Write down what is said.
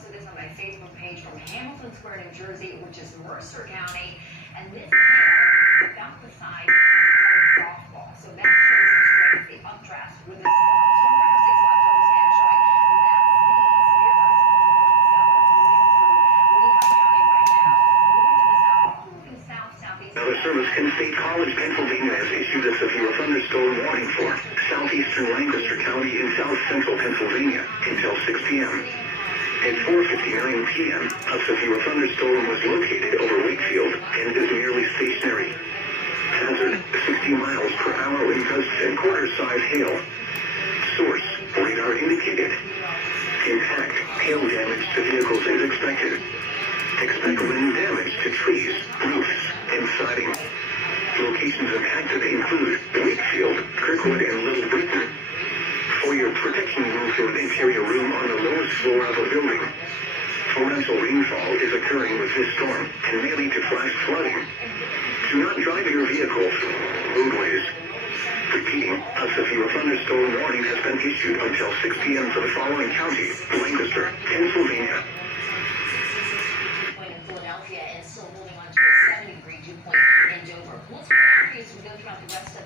posted this on my Facebook page from Hamilton Square, New Jersey, which is Mercer County, and this hail about the size of a golf ball. So that shows the strength, the updraft with the storm. Storm Tracker 6 Lot double scan showing that's the severe thunderstorm warning cell that's moving through Lehigh County right now, moving to the south, southeast. Now, the Service in State College, Pennsylvania has issued a severe thunderstorm warning for southeastern Lancaster County and south central Pennsylvania until 6 p.m. At 4:59 p.m., a severe thunderstorm was located over Wakefield and is nearly stationary. Hazard, 60 miles per hour wind gusts and quarter-size hail. Source, radar indicated. Impact, hail damage to vehicles is expected. Expect wind damage to trees, roofs, and siding. Locations impacted include Wakefield, Kirkwood, and Little Britain. For your protection, move to an interior room on the lowest floor of a building. Torrential rainfall is occurring with this storm and may lead to flash flooding. Do not drive your vehicle through roadways. Repeating, a severe thunderstorm warning has been issued until 6 p.m. for the following counties: Lancaster, Pennsylvania. In Philadelphia and still holding on to a 70-degree dew point in Dover. We'll talk about this as we go throughout the rest of